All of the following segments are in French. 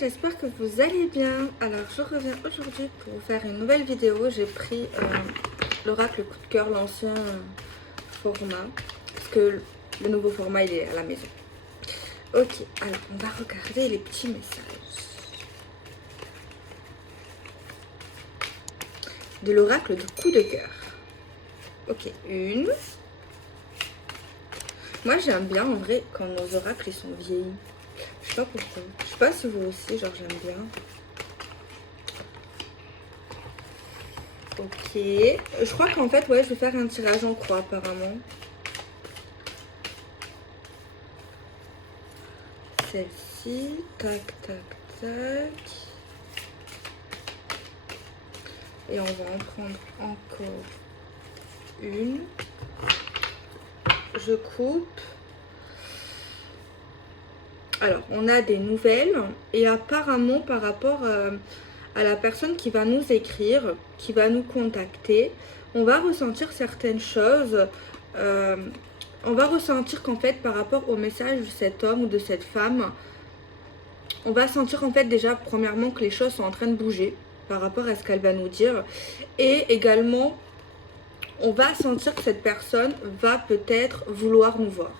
j'espère que vous allez bien. Alors je reviens aujourd'hui pour vous faire une nouvelle vidéo. J'ai pris l'oracle coup de cœur, l'ancien format, parce que le nouveau format il est à la maison. Ok, alors on va regarder les petits messages de l'oracle du coup de cœur. Ok, une. Moi j'aime bien en vrai quand nos oracles ils sont vieillis. Je sais pas pourquoi. Je sais pas si vous aussi, genre j'aime bien. Ok. Je crois qu'en fait, ouais, je vais faire un tirage en croix apparemment. Celle-ci. Tac, tac, tac. Et on va en prendre encore une. Je coupe. Alors, on a des nouvelles. Et apparemment, par rapport à la personne qui va nous écrire, qui va nous contacter, on va ressentir certaines choses. On va ressentir qu'en fait, par rapport au message de cet homme ou de cette femme, on va sentir en fait déjà, premièrement, que les choses sont en train de bouger par rapport à ce qu'elle va nous dire. Et également, on va sentir que cette personne va peut-être vouloir nous voir.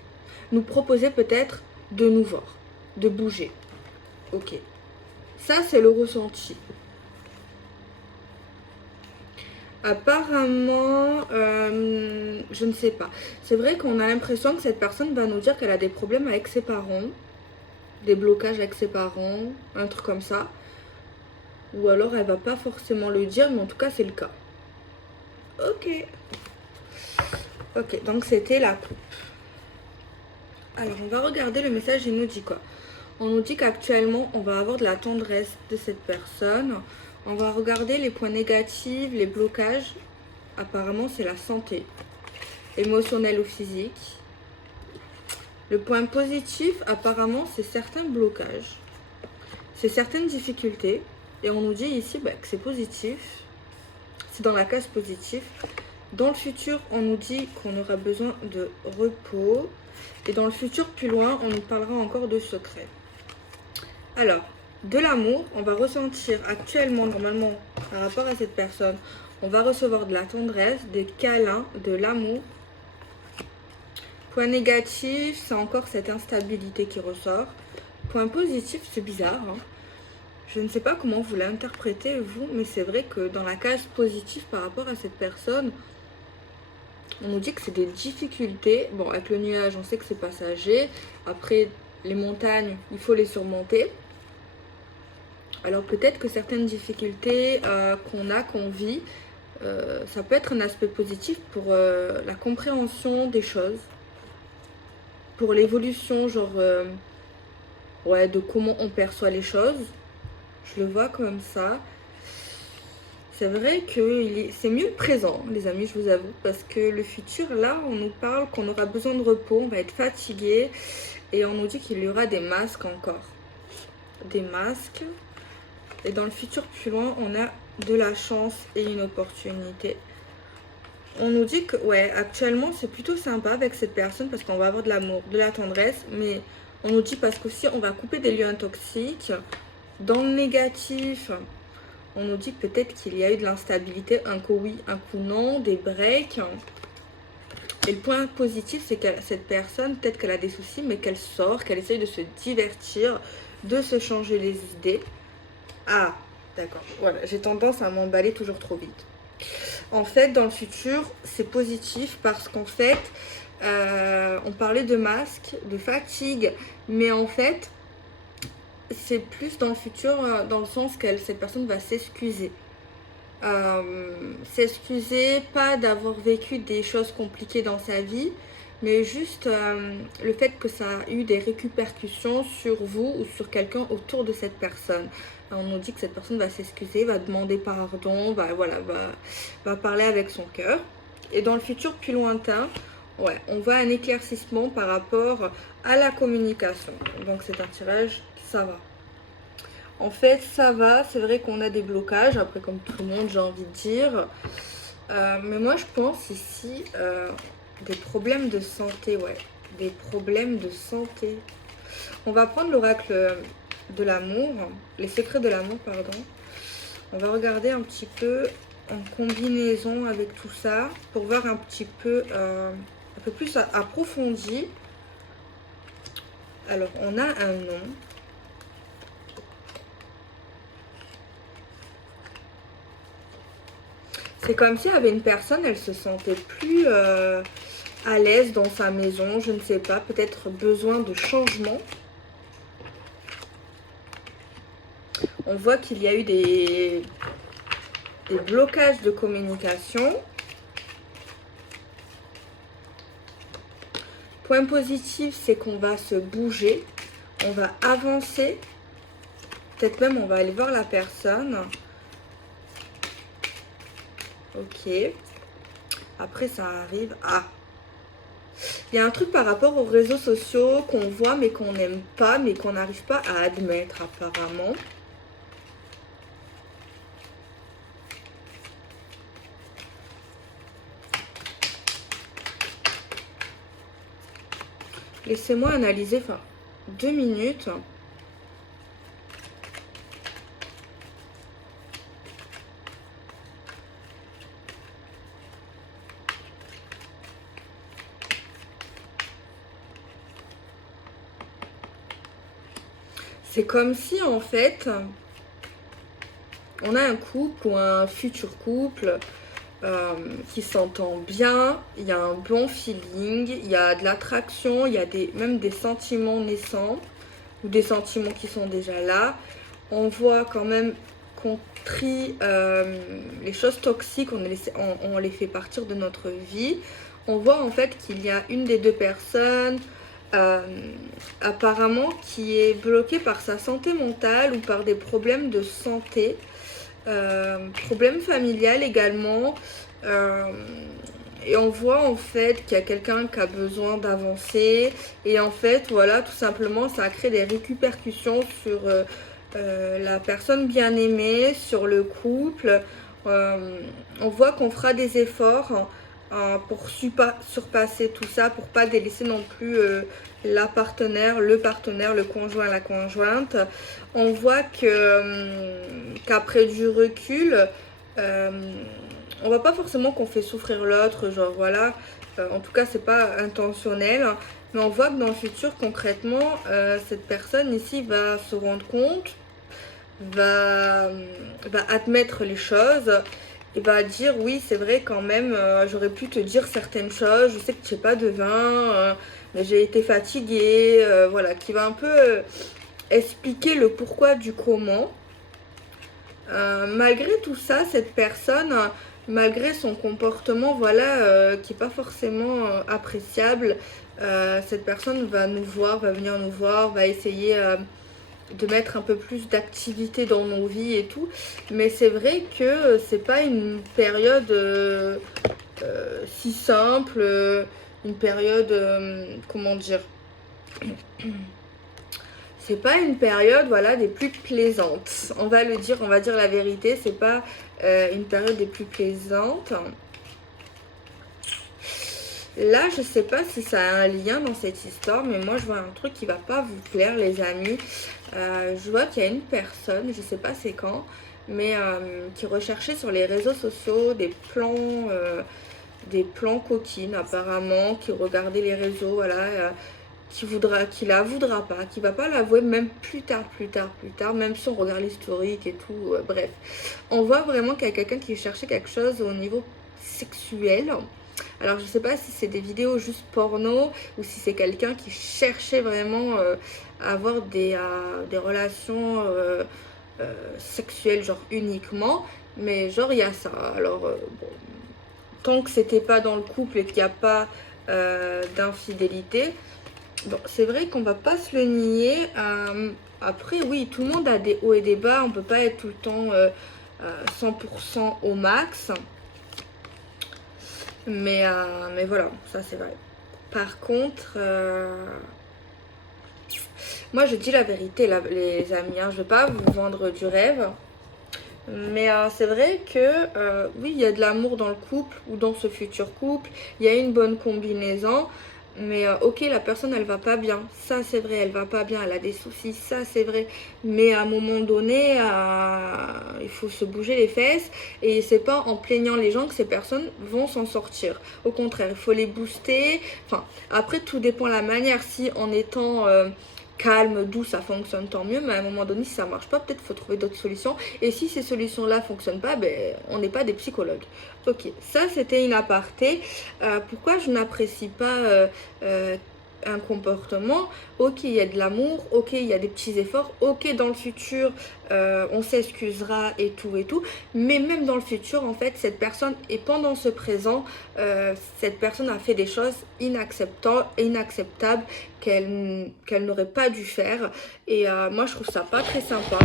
Nous proposer peut-être de nous voir, de bouger. Ok. Ça, c'est le ressenti. Apparemment, je ne sais pas. C'est vrai qu'on a l'impression que cette personne va nous dire qu'elle a des problèmes avec ses parents, des blocages avec ses parents, un truc comme ça. Ou alors elle va pas forcément le dire, mais en tout cas c'est le cas. Ok. Ok, donc c'était la coupe. Alors on va regarder le message, il nous dit quoi? On nous dit qu'actuellement on va avoir de la tendresse de cette personne. On va regarder les points négatifs, les blocages. Apparemment c'est la santé, émotionnelle ou physique. Le point positif, apparemment c'est certains blocages, c'est certaines difficultés. Et on nous dit ici que c'est positif. C'est dans la case positif. Dans le futur, on nous dit qu'on aura besoin de repos. Et dans le futur, plus loin, on nous parlera encore de secrets. Alors, de l'amour, on va ressentir actuellement, normalement, par rapport à cette personne, on va recevoir de la tendresse, des câlins, de l'amour. Point négatif, c'est encore cette instabilité qui ressort. Point positif, c'est bizarre, hein. Je ne sais pas comment vous l'interprétez, vous, mais c'est vrai que dans la case positive par rapport à cette personne, on nous dit que c'est des difficultés. Bon, avec le nuage, on sait que c'est passager. Après, les montagnes, il faut les surmonter. Alors peut-être que certaines difficultés qu'on vit, ça peut être un aspect positif pour la compréhension des choses, pour l'évolution, genre, ouais, de comment on perçoit les choses. Je le vois comme ça. C'est vrai que c'est mieux le présent, les amis, je vous avoue, parce que le futur, là, on nous parle qu'on aura besoin de repos, on va être fatigué, et on nous dit qu'il y aura des masques encore. Des masques. Et dans le futur plus loin, on a de la chance et une opportunité. On nous dit que, ouais, actuellement, c'est plutôt sympa avec cette personne, parce qu'on va avoir de l'amour, de la tendresse, mais on nous dit parce qu'aussi, on va couper des liens toxiques. Dans le négatif, on nous dit peut-être qu'il y a eu de l'instabilité, un coup oui, un coup non, des breaks. Et le point positif, c'est que cette personne, peut-être qu'elle a des soucis, mais qu'elle sort, qu'elle essaye de se divertir, de se changer les idées. Ah, d'accord. Voilà, j'ai tendance à m'emballer toujours trop vite. En fait, dans le futur, c'est positif parce qu'en fait, on parlait de masque, de fatigue, mais en fait, c'est plus dans le futur, dans le sens que cette personne va s'excuser. S'excuser, pas d'avoir vécu des choses compliquées dans sa vie, mais juste le fait que ça a eu des répercussions sur vous ou sur quelqu'un autour de cette personne. On nous dit que cette personne va s'excuser, va demander pardon, va parler avec son cœur. Et dans le futur plus lointain, ouais, on voit un éclaircissement par rapport à la communication. Donc c'est un tirage, ça va. En fait, ça va. C'est vrai qu'on a des blocages. Après, comme tout le monde, j'ai envie de dire. Mais moi, je pense ici des problèmes de santé. Ouais, des problèmes de santé. On va prendre l'oracle de l'amour, les secrets de l'amour, pardon. On va regarder un petit peu en combinaison avec tout ça pour voir un peu plus approfondi. Alors, on a un nom. C'est comme s'il y avait une personne, elle se sentait plus à l'aise dans sa maison, je ne sais pas, peut-être besoin de changement. On voit qu'il y a eu des blocages de communication. Point positif, c'est qu'on va se bouger, on va avancer, peut-être même on va aller voir la personne. Ok. Après, ça arrive. Ah. Il y a un truc par rapport aux réseaux sociaux qu'on voit, mais qu'on n'aime pas, mais qu'on n'arrive pas à admettre, apparemment. Laissez-moi analyser, enfin, 2 minutes. C'est comme si, en fait, on a un couple ou un futur couple qui s'entend bien, il y a un bon feeling, il y a de l'attraction, il y a même des sentiments naissants ou des sentiments qui sont déjà là. On voit quand même qu'on trie les choses toxiques, on les fait partir de notre vie. On voit en fait qu'il y a une des deux personnes apparemment qui est bloquée par sa santé mentale ou par des problèmes de santé. Problème familial également, et on voit en fait qu'il y a quelqu'un qui a besoin d'avancer, et en fait voilà, tout simplement ça crée des répercussions sur la personne bien aimée, sur le couple. On voit qu'on fera des efforts pour surpasser tout ça, pour pas délaisser non plus le partenaire, le conjoint, la conjointe. On voit qu'après du recul, on voit pas forcément qu'on fait souffrir l'autre, genre voilà, en tout cas c'est pas intentionnel, mais on voit que dans le futur concrètement, cette personne ici va se rendre compte, va admettre les choses et va dire oui c'est vrai quand même, j'aurais pu te dire certaines choses, je sais que tu n'es pas de vin, mais j'ai été fatiguée, voilà, qui va un peu expliquer le pourquoi du comment. Malgré tout ça, cette personne, malgré son comportement, voilà, qui n'est pas forcément appréciable, cette personne va nous voir, va venir nous voir, va essayer de mettre un peu plus d'activité dans nos vies et tout. Mais c'est vrai que c'est pas une période si simple, une période, comment dire, c'est pas une période, voilà, des plus plaisantes. On va le dire, on va dire la vérité, c'est pas une période des plus plaisantes. Là, je sais pas si ça a un lien dans cette histoire, mais moi je vois un truc qui va pas vous plaire, les amis. Je vois qu'il y a une personne, je sais pas c'est quand, mais qui recherchait sur les réseaux sociaux des plans coquines apparemment, qui regardait les réseaux, voilà, qui la voudra pas, qui va pas l'avouer même plus tard, même si on regarde l'historique et tout, bref. On voit vraiment qu'il y a quelqu'un qui cherchait quelque chose au niveau sexuel. Alors je sais pas si c'est des vidéos juste porno ou si c'est quelqu'un qui cherchait vraiment à avoir des relations sexuelles genre uniquement, mais genre il y a ça. Alors bon, tant que c'était pas dans le couple et qu'il n'y a pas d'infidélité, bon c'est vrai qu'on va pas se le nier. Après oui, tout le monde a des hauts et des bas, on peut pas être tout le temps 100% au max. Mais voilà, ça c'est vrai. Par contre, moi je dis la vérité, les amis, hein, je vais pas vous vendre du rêve. Mais c'est vrai que oui, il y a de l'amour dans le couple ou dans ce futur couple. Il y a une bonne combinaison. Mais ok, la personne, elle va pas bien. Ça, c'est vrai, elle va pas bien. Elle a des soucis, ça, c'est vrai. Mais à un moment donné, il faut se bouger les fesses. Et c'est pas en plaignant les gens que ces personnes vont s'en sortir. Au contraire, il faut les booster. Enfin, après, tout dépend de la manière. Si en étant calme, doux, ça fonctionne, tant mieux. Mais à un moment donné, si ça marche pas, peut-être faut trouver d'autres solutions. Et si ces solutions-là fonctionnent pas, ben, on n'est pas des psychologues. Ok, ça c'était une aparté. Pourquoi je n'apprécie pas euh, un comportement? Ok, il y a de l'amour, ok, il y a des petits efforts, ok, dans le futur, on s'excusera et tout, mais même dans le futur, en fait, cette personne, et pendant ce présent, cette personne a fait des choses inacceptables qu'elle n'aurait pas dû faire. Et moi, je trouve ça pas très sympa.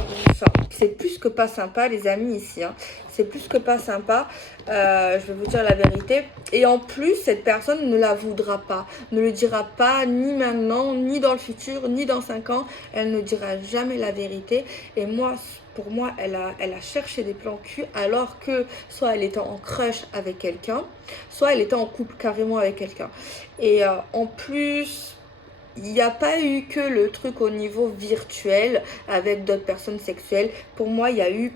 C'est plus que pas sympa, les amis, ici. Hein. C'est plus que pas sympa. Je vais vous dire la vérité. Et en plus, cette personne ne la voudra pas. Ne le dira pas ni maintenant, ni dans le futur, ni dans 5 ans. Elle ne dira jamais la vérité. Et moi, pour moi, elle a cherché des plans cul alors que soit elle était en crush avec quelqu'un, soit elle était en couple carrément avec quelqu'un. Et en plus, il n'y a pas eu que le truc au niveau virtuel avec d'autres personnes sexuelles. Pour moi, il y a eu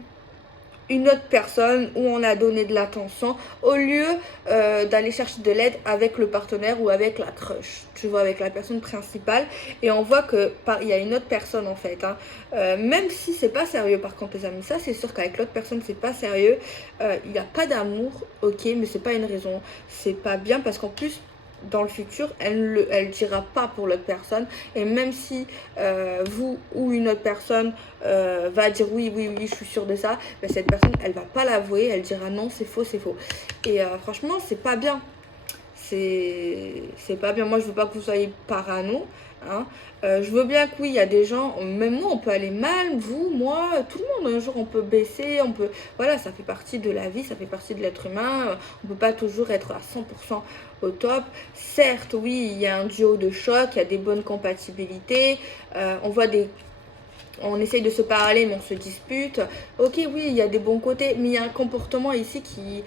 une autre personne où on a donné de l'attention au lieu d'aller chercher de l'aide avec le partenaire ou avec la crush, tu vois, avec la personne principale. Et on voit que il y a une autre personne en fait. Hein. Même si c'est pas sérieux, par contre les amis, ça c'est sûr qu'avec l'autre personne c'est pas sérieux. Il n'y a pas d'amour, ok, mais c'est pas une raison. C'est pas bien parce qu'en plus dans le futur, elle dira pas pour l'autre personne. Et même si vous ou une autre personne va dire oui, je suis sûre de ça, ben cette personne, elle va pas l'avouer. Elle dira non, c'est faux, c'est faux. Et franchement, c'est pas bien. C'est pas bien. Moi, je veux pas que vous soyez parano. Hein. Je veux bien que oui, il y a des gens, même moi, on peut aller mal, vous, moi, tout le monde. Un jour, on peut baisser, on peut. Voilà, ça fait partie de la vie, ça fait partie de l'être humain. On peut pas toujours être à 100% au top. Certes, oui, il y a un duo de choc, il y a des bonnes compatibilités. On voit des on essaye de se parler mais on se dispute. Ok, oui, il y a des bons côtés, mais il y a un comportement ici qui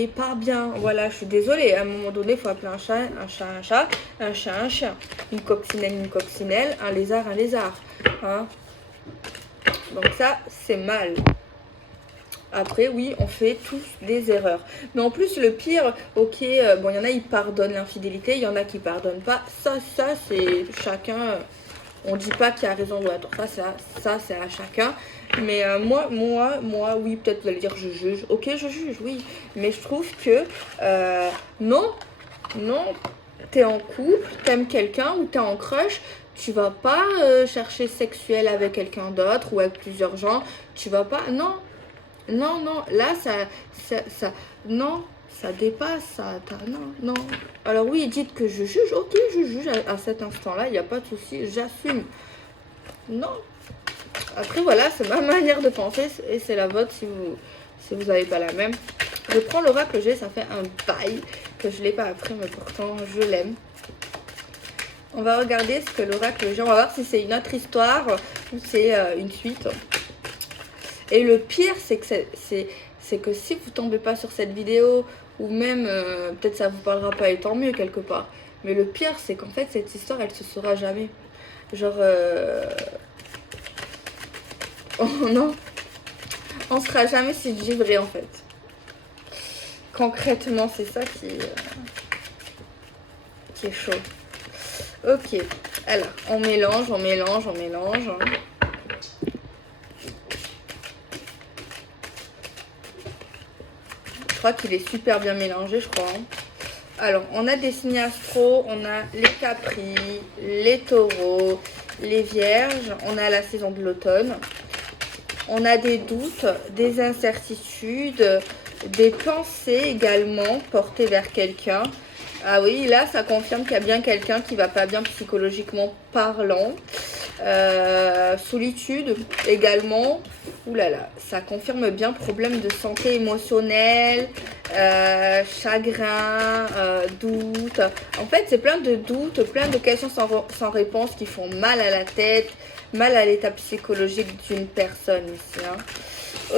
est pas bien. Voilà, je suis désolée, à un moment donné, il faut appeler un chat, un chat, un chat, un chat, un chien, une coccinelle, un lézard, un lézard. Hein. Donc ça, c'est mal. Après, oui, on fait tous des erreurs. Mais en plus, le pire, ok, bon, il y en a, ils pardonnent l'infidélité, il y en a qui pardonnent pas. Ça c'est chacun... On dit pas qui a raison ou à tort, ça c'est à chacun. Mais moi, oui, peut-être vous allez dire je juge. Ok, je juge, oui. Mais je trouve que non, t'es en couple, t'aimes quelqu'un ou t'es en crush, tu vas pas chercher sexuel avec quelqu'un d'autre ou avec plusieurs gens. Tu vas pas, non, là non, ça dépasse, non. Alors oui, dites que je juge, ok, je juge à cet instant-là, il n'y a pas de souci, j'assume. Non. Après, voilà, c'est ma manière de penser et c'est la vôtre si vous n'avez pas la même. Je prends l'oracle que j'ai, ça fait un bail que je ne l'ai pas appris, mais pourtant je l'aime. On va regarder ce que l'oracle j'ai, on va voir si c'est une autre histoire ou c'est une suite. Et le pire, c'est que si vous tombez pas sur cette vidéo, ou même, peut-être ça vous parlera pas et tant mieux quelque part. Mais le pire, c'est qu'en fait, cette histoire, elle se saura jamais. Genre, oh non, on sera jamais si givré en fait. Concrètement, c'est ça qui est chaud. Ok, alors, on mélange. Je crois qu'il est super bien mélangé, je crois. Alors, on a des signes astro, on a les capris, les taureaux, les vierges, on a la saison de l'automne. On a des doutes, des incertitudes, des pensées également portées vers quelqu'un. Ah oui, là, ça confirme qu'il y a bien quelqu'un qui va pas bien psychologiquement parlant. Solitude également. Ouh là là, ça confirme bien problème de santé émotionnelle, chagrin, doute. En fait, c'est plein de doutes, plein de questions sans réponse qui font mal à la tête, mal à l'état psychologique d'une personne ici. Hein.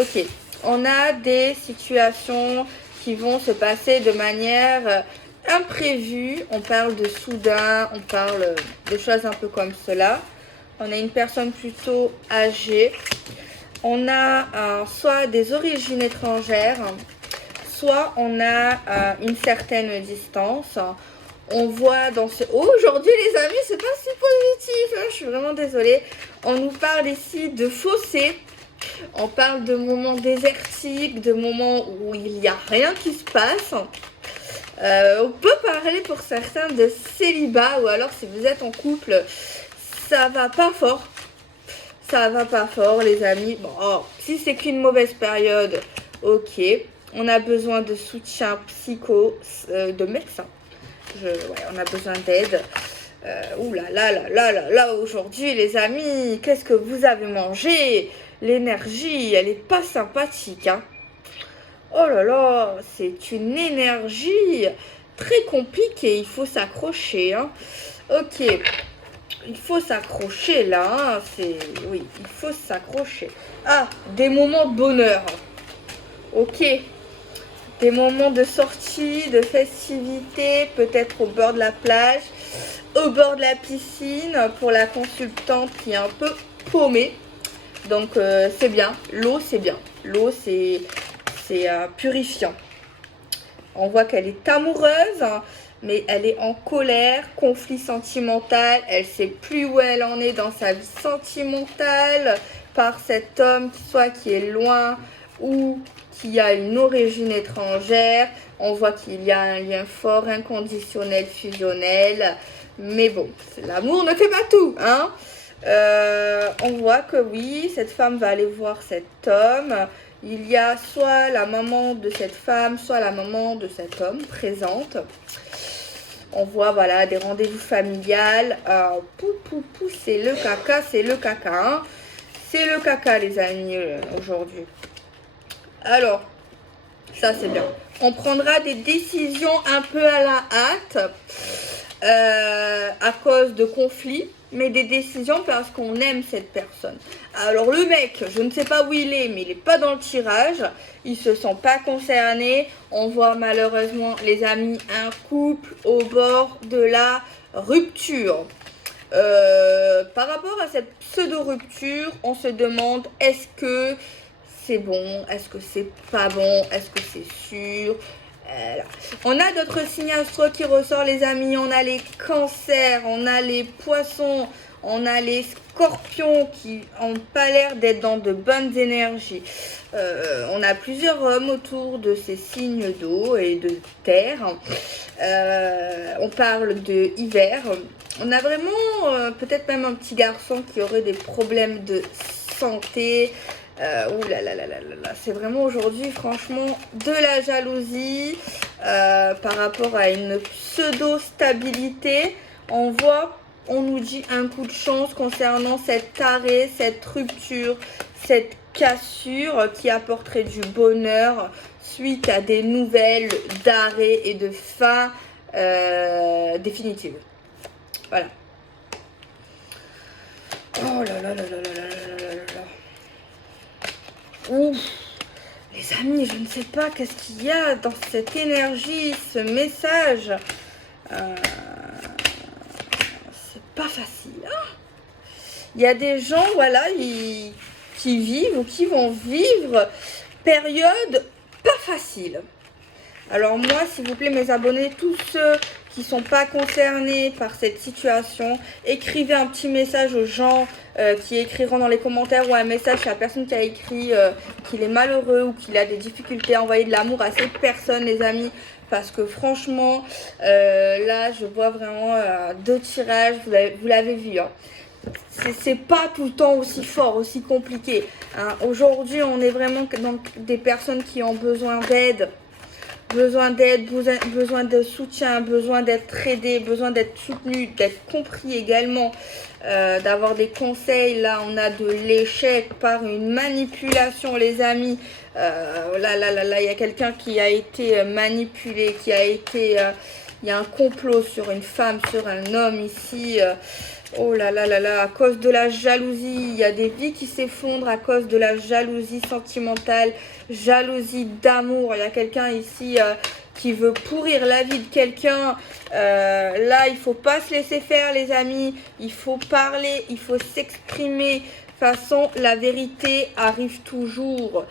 Ok, on a des situations qui vont se passer de manière imprévu, on parle de soudain, on parle de choses un peu comme cela. On a une personne plutôt âgée. On a soit des origines étrangères, soit on a une certaine distance. On voit dans ce... Oh, aujourd'hui les amis, c'est pas si positif, hein, je suis vraiment désolée. On nous parle ici de fossé. On parle de moments désertiques, de moments où il n'y a rien qui se passe. On peut parler pour certains de célibat, ou alors si vous êtes en couple, ça va pas fort. Ça va pas fort les amis. Bon, oh, si c'est qu'une mauvaise période, ok. On a besoin de soutien psycho, de médecin. On a besoin d'aide. Ouh là là là là là là, aujourd'hui les amis, qu'est-ce que vous avez mangé? L'énergie, elle est pas sympathique, hein. Oh là là, c'est une énergie très compliquée, il faut s'accrocher, hein. Ok, il faut s'accrocher là, hein. Oui, il faut s'accrocher. Ah, des moments de bonheur. Ok, des moments de sortie, de festivité, peut-être au bord de la plage, au bord de la piscine, pour la consultante qui est un peu paumée. Donc c'est bien, l'eau c'est bien, l'eau c'est purifiant. On voit qu'elle est amoureuse, hein, mais elle est en colère, conflit sentimental, elle sait plus où elle en est dans sa vie sentimentale par cet homme, soit qui est loin ou qui a une origine étrangère. On voit qu'il y a un lien fort, inconditionnel, fusionnel, mais bon, l'amour ne fait pas tout, hein. On voit que oui, cette femme va aller voir cet homme. Il y a soit la maman de cette femme, soit la maman de cet homme présente. On voit voilà des rendez-vous familiales. C'est le caca, c'est le caca. Hein. C'est le caca les amis aujourd'hui. Alors, ça c'est bien. On prendra des décisions un peu à la hâte à cause de conflits. Mais des décisions parce qu'on aime cette personne. Alors le mec, je ne sais pas où il est, mais il n'est pas dans le tirage. Il se sent pas concerné. On voit malheureusement, les amis, un couple au bord de la rupture. Par rapport à cette pseudo-rupture, on se demande est-ce que c'est bon, est-ce que c'est pas bon, est-ce que c'est sûr. On a d'autres signes astro qui ressortent les amis, on a les cancers, on a les poissons, on a les scorpions qui n'ont pas l'air d'être dans de bonnes énergies. On a plusieurs hommes autour de ces signes d'eau et de terre. On parle de hiver. On a vraiment peut-être même un petit garçon qui aurait des problèmes de santé. Ouh là là là là là, c'est vraiment aujourd'hui franchement de la jalousie par rapport à une pseudo-stabilité. On nous dit un coup de chance concernant cet arrêt, cette rupture, cette cassure qui apporterait du bonheur suite à des nouvelles d'arrêt et de fin définitive. Voilà. Oh là là là là là là là là là. Ouf, les amis, je ne sais pas qu'est-ce qu'il y a dans cette énergie, ce message. C'est pas facile. Hein, il y a des gens, voilà, qui vivent ou qui vont vivre période pas facile. Alors moi, s'il vous plaît, mes abonnés, tous ceux qui ne sont pas concernés par cette situation, écrivez un petit message aux gens qui écriront dans les commentaires ou un message à la personne qui a écrit qu'il est malheureux ou qu'il a des difficultés à envoyer de l'amour à cette personne, les amis. Parce que franchement, là, je vois vraiment deux tirages, vous l'avez vu. Hein. C'est pas tout le temps aussi fort, aussi compliqué. Hein. Aujourd'hui, on est vraiment dans des personnes qui ont besoin d'aide. Besoin d'aide, besoin de soutien, besoin d'être aidé, besoin d'être soutenu, d'être compris également, d'avoir des conseils. Là, on a de l'échec par une manipulation, les amis. Là, il y a quelqu'un qui a été manipulé, qui a été... il y a un complot sur une femme, sur un homme ici. Oh là là là là, à cause de la jalousie, il y a des vies qui s'effondrent à cause de la jalousie sentimentale, jalousie d'amour. Il y a quelqu'un ici qui veut pourrir la vie de quelqu'un. Là, il faut pas se laisser faire, les amis. Il faut parler, il faut s'exprimer. De toute façon, la vérité arrive toujours.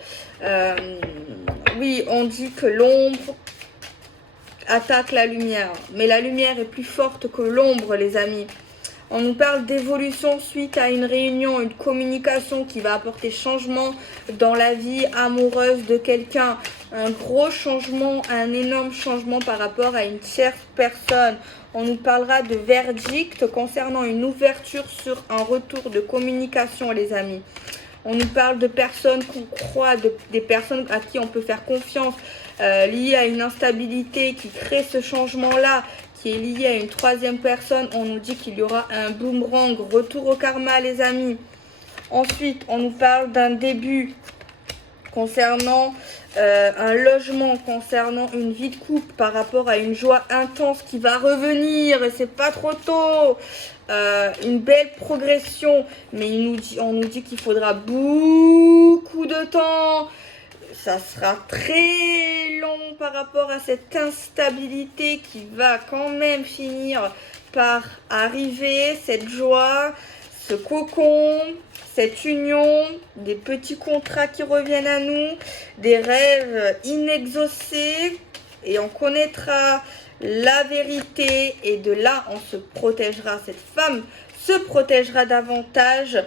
Oui, on dit que l'ombre attaque la lumière. Mais la lumière est plus forte que l'ombre, les amis. On nous parle d'évolution suite à une réunion, une communication qui va apporter changement dans la vie amoureuse de quelqu'un. Un gros changement, un énorme changement par rapport à une tierce personne. On nous parlera de verdict concernant une ouverture sur un retour de communication, les amis. On nous parle de personnes qu'on croit, des personnes à qui on peut faire confiance, liées à une instabilité qui crée ce changement-là, qui est lié à une troisième personne. On nous dit qu'il y aura un boomerang, retour au karma, les amis. Ensuite, on nous parle d'un début concernant un logement, concernant une vie de couple par rapport à une joie intense qui va revenir, et c'est pas trop tôt. Une belle progression, mais on nous dit qu'il faudra beaucoup de temps. Ça sera très long par rapport à cette instabilité qui va quand même finir par arriver, cette joie, ce cocon, cette union, des petits contrats qui reviennent à nous, des rêves inexaucés, et on connaîtra la vérité, et de là on se protégera, cette femme se protégera davantage.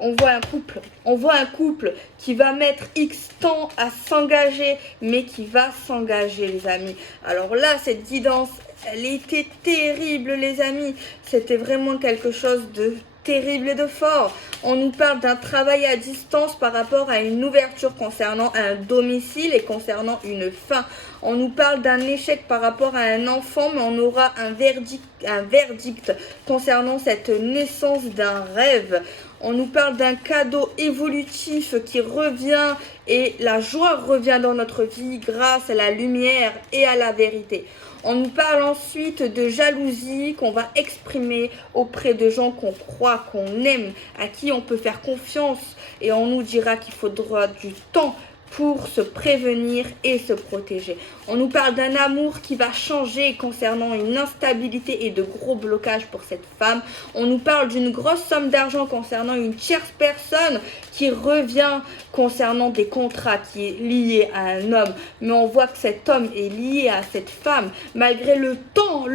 On voit un couple qui va mettre X temps à s'engager, mais qui va s'engager, les amis. Alors là, cette guidance, elle était terrible, les amis. C'était vraiment quelque chose de terrible et de fort. On nous parle d'un travail à distance par rapport à une ouverture concernant un domicile et concernant une fin. On nous parle d'un échec par rapport à un enfant, mais on aura un verdict concernant cette naissance d'un rêve. On nous parle d'un cadeau évolutif qui revient, et la joie revient dans notre vie grâce à la lumière et à la vérité. On nous parle ensuite de jalousie qu'on va exprimer auprès de gens qu'on croit, qu'on aime, à qui on peut faire confiance. Et on nous dira qu'il faudra du temps pour se prévenir et se protéger. On nous parle d'un amour qui va changer concernant une instabilité et de gros blocages pour cette femme. On nous parle d'une grosse somme d'argent concernant une tierce personne qui revient concernant des contrats, qui est lié à un homme. Mais on voit que cet homme est lié à cette femme malgré le temps,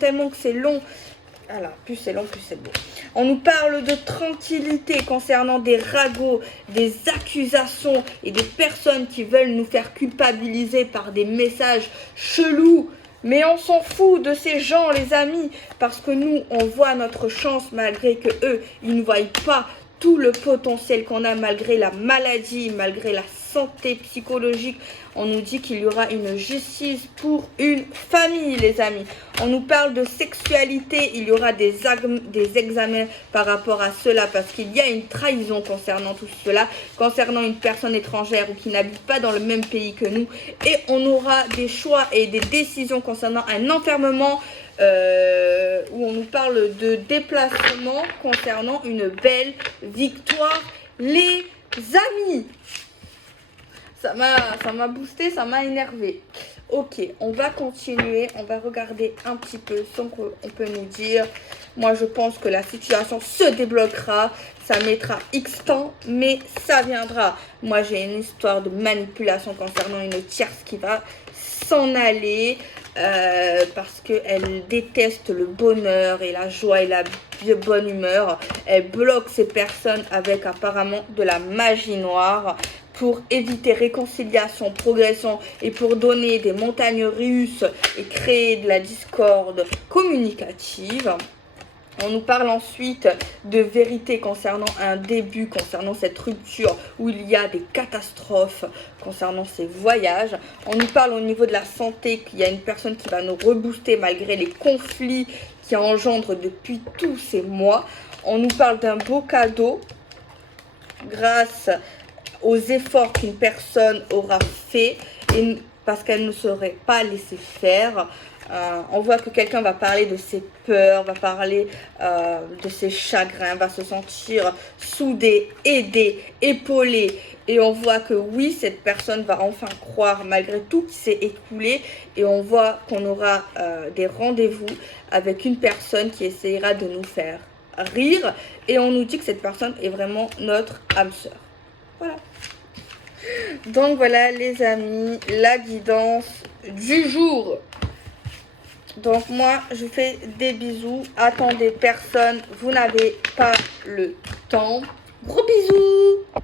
tellement que c'est long. Voilà, plus c'est long, plus c'est beau. On nous parle de tranquillité concernant des ragots, des accusations et des personnes qui veulent nous faire culpabiliser par des messages chelous. Mais on s'en fout de ces gens, les amis, parce que nous, on voit notre chance malgré que eux, ils ne voient pas tout le potentiel qu'on a malgré la maladie, malgré la santé psychologique. On nous dit qu'il y aura une justice pour une famille, les amis. On nous parle de sexualité, il y aura des examens par rapport à cela, parce qu'il y a une trahison concernant tout cela, concernant une personne étrangère ou qui n'habite pas dans le même pays que nous. Et on aura des choix et des décisions concernant un enfermement, où on nous parle de déplacement concernant une belle victoire, les amis. Ça m'a boosté, ça m'a énervé. Ok, on va continuer, on va regarder un petit peu ce qu'on peut nous dire. Moi, je pense que la situation se débloquera. Ça mettra X temps, mais ça viendra. Moi, j'ai une histoire de manipulation concernant une tierce qui va s'en aller. Parce qu'elle déteste le bonheur et la joie et la bonne humeur. Elle bloque ces personnes avec apparemment de la magie noire pour éviter réconciliation, progression et pour donner des montagnes russes et créer de la discorde communicative. On nous parle ensuite de vérité concernant un début, concernant cette rupture où il y a des catastrophes, concernant ces voyages. On nous parle au niveau de la santé qu'il y a une personne qui va nous rebooster malgré les conflits qui engendrent depuis tous ces mois. On nous parle d'un beau cadeau grâce aux efforts qu'une personne aura fait et parce qu'elle ne serait pas laissée faire. On voit que quelqu'un va parler de ses peurs, va parler de ses chagrins, va se sentir soudé, aidé, épaulé. Et on voit que oui, cette personne va enfin croire malgré tout qui s'est écoulé. Et on voit qu'on aura des rendez-vous avec une personne qui essayera de nous faire rire. Et on nous dit que cette personne est vraiment notre âme sœur. Voilà. Donc voilà les amis, la guidance du jour. Donc moi, je fais des bisous. Attendez personne, vous n'avez pas le temps. Gros bisous!